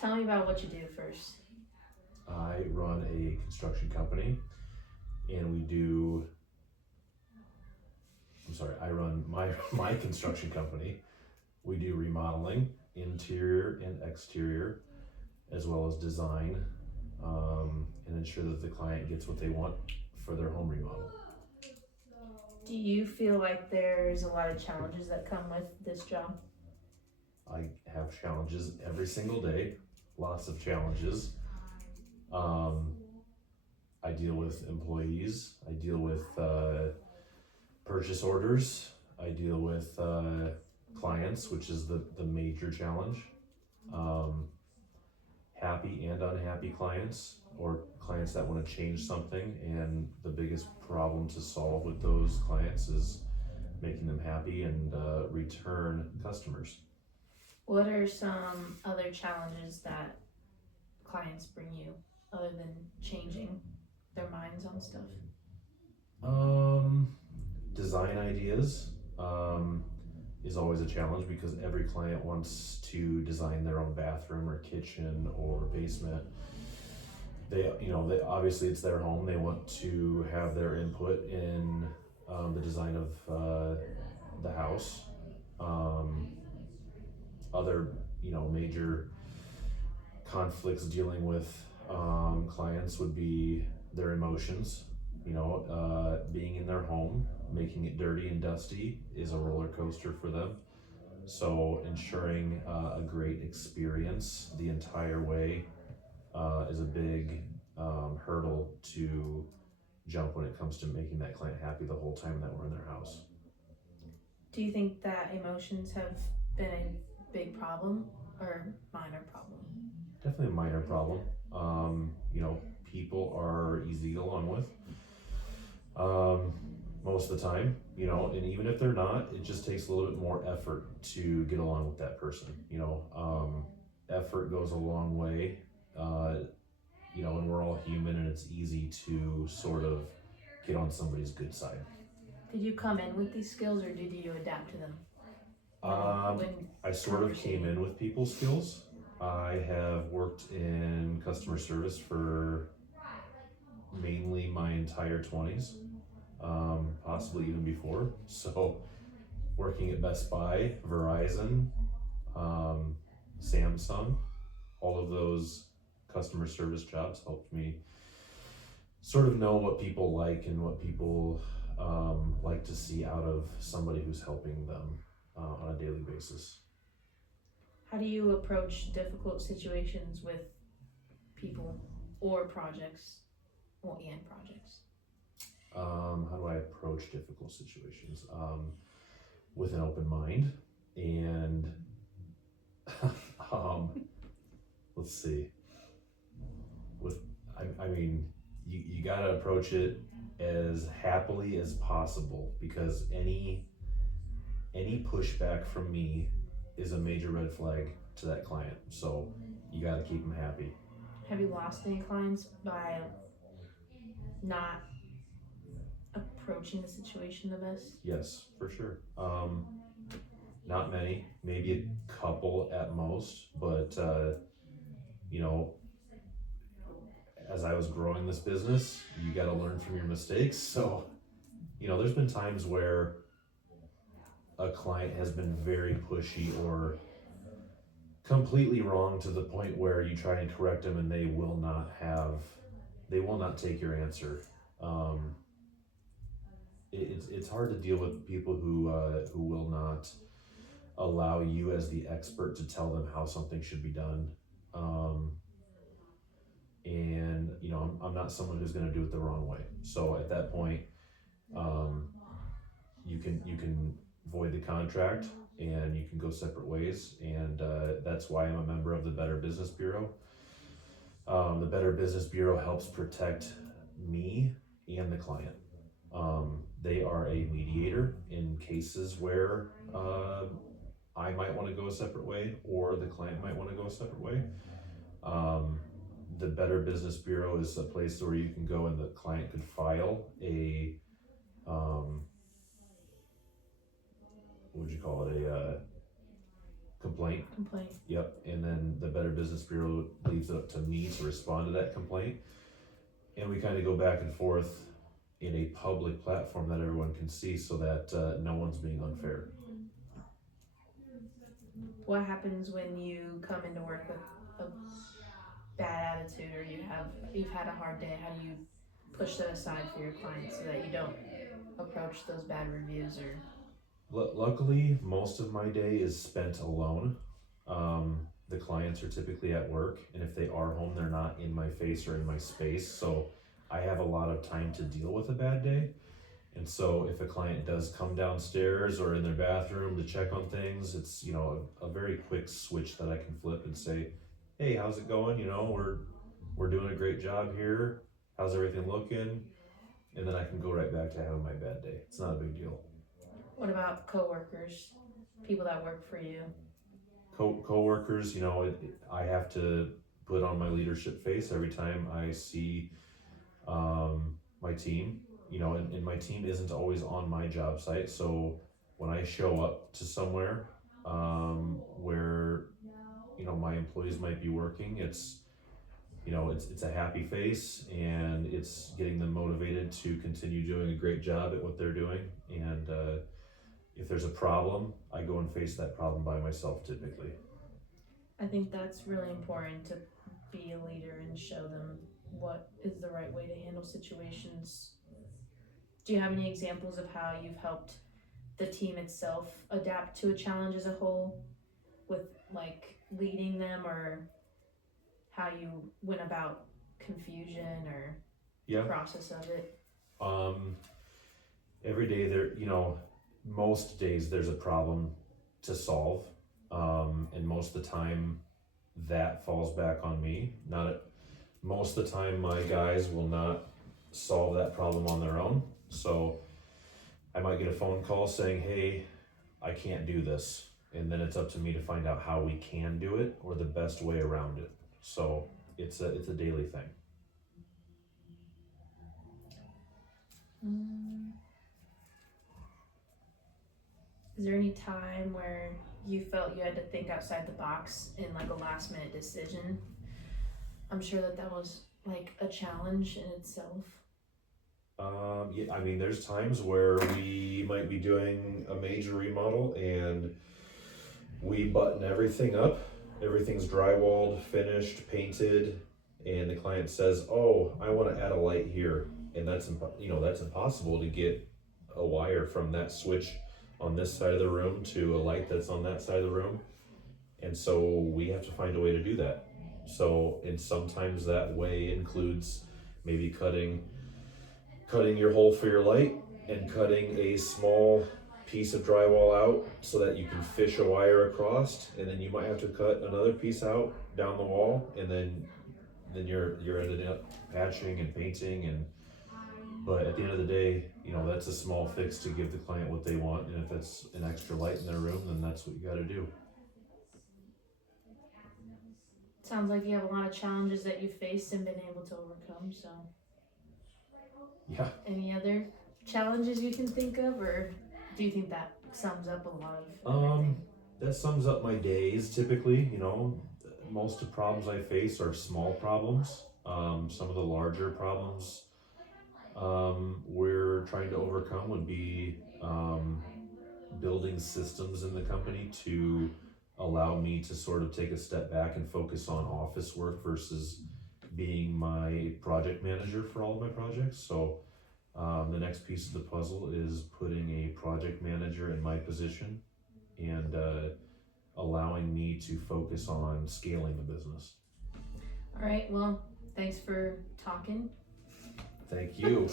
Tell me about what you do first. I run a construction company, and I run my construction company. We do remodeling, interior and exterior, as well as design, and ensure that the client gets what they want for their home remodel. Do you feel like there's a lot of challenges that come with this job? I have challenges every single day, lots of challenges. Um, I deal with employees, I deal with purchase orders, I deal with clients, which is the major challenge. Um, Happy and unhappy clients, or clients that want to change something, and the biggest problem to solve with those clients is making them happy and return customers. What are some other challenges that clients bring you other than changing their minds on stuff? Design ideas is always a challenge because every client wants to design their own bathroom or kitchen or basement. They obviously it's their home. They want to have their input in the design of the house. Other major conflicts dealing with clients would be their emotions. Being in their home, making it dirty and dusty is a roller coaster for them. So ensuring a great experience the entire way is a big hurdle to jump when it comes to making that client happy the whole time that we're in their house. Do you think that emotions have been a big problem or minor problem? Definitely a minor problem. People are easy to get along with. Most of the time, and even if they're not, it just takes a little bit more effort to get along with that person. Effort goes a long way. And we're all human, and it's easy to sort of get on somebody's good side. Did you come in with these skills or did you adapt to them? I sort of came in with people skills. I have worked in customer service for mainly my entire 20s, possibly even before. So, working at Best Buy, Verizon, Samsung, all of those customer service jobs helped me sort of know what people like and what people like to see out of somebody who's helping them on a daily basis. How do you approach difficult situations with people or projects? And projects. How do I approach difficult situations? With an open mind and let's see. You gotta approach it as happily as possible, because any pushback from me is a major red flag to that client. So you gotta keep them happy. Have you lost any clients by not approaching the situation the best? Yes, for sure. Not many, maybe a couple at most, but as I was growing this business, you got to learn from your mistakes. So, there's been times where a client has been very pushy or completely wrong to the point where you try and correct them and they will not take your answer. It's hard to deal with people who will not allow you as the expert to tell them how something should be done. And I'm not someone who's going to do it the wrong way. So at that point, you can void the contract and you can go separate ways. And that's why I'm a member of the Better Business Bureau. The Better Business Bureau helps protect me and the client. They are a mediator in cases where I might want to go a separate way, or the client might want to go a separate way. The Better Business Bureau is a place where you can go and the client could file a what would you call it, a complaint complaint. Complaint. Yep, and then the Better Business Bureau leaves it up to me to respond to that complaint. And we kind of go back and forth in a public platform that everyone can see so that no one's being unfair. What happens when you come into work with a bad attitude, or you've had a hard day? How do you push that aside for your clients so that you don't approach those bad reviews? Or Luckily, most of my day is spent alone. The clients are typically at work, and if they are home, they're not in my face or in my space. So I have a lot of time to deal with a bad day. And so if a client does come downstairs or in their bathroom to check on things, it's, you know, a very quick switch that I can flip and say, hey, how's it going? You know, we're doing a great job here. How's everything looking? And then I can go right back to having my bad day. It's not a big deal. what about coworkers, people that work for you? Co-workers, you know, I have to put on my leadership face every time I see my team, you know, and my team isn't always on my job site. So when I show up to somewhere where, you know, my employees might be working, it's, you know, it's a happy face, and it's getting them motivated to continue doing a great job at what they're doing. And if there's a problem, I go and face that problem by myself typically. I think that's really important, to be a leader and show them what is the right way to handle situations. Do you have any examples of how you've helped the team itself adapt to a challenge as a whole, with like leading them, or how you went about confusion or Yeah. process of it? Every day there, you know, most days there's a problem to solve. And most of the time that falls back on me. Most of the time my guys will not solve that problem on their own. So I might get a phone call saying, hey, I can't do this. And then it's up to me to find out how we can do it or the best way around it. So it's a daily thing. Is there any time where you felt you had to think outside the box in like a last minute decision? I'm sure that was like a challenge in itself. Yeah, I mean, there's times where we might be doing a major remodel and we button everything up. Everything's drywalled, finished, painted, and the client says, "Oh, I want to add a light here," and that's impossible to get a wire from that switch on this side of the room to a light that's on that side of the room, and so we have to find a way to do that. So, and sometimes that way includes maybe cutting your hole for your light and cutting a small piece of drywall out so that you can fish a wire across, and then you might have to cut another piece out down the wall, and then you're ended up patching and painting. But at the end of the day, you know, that's a small fix to give the client what they want, and if it's an extra light in their room, then that's what you got to do. Sounds like you have a lot of challenges that you faced and been able to overcome. So Yeah. any other challenges you can think of, or do you think that sums up a lot of everything? That sums up my days typically. You know, most of the problems I face are small problems. Some of the larger problems we're trying to overcome would be building systems in the company to allow me to sort of take a step back and focus on office work versus being my project manager for all of my projects. So the next piece of the puzzle is putting a project manager in my position and allowing me to focus on scaling the business. All right, well, thanks for talking. Thank you.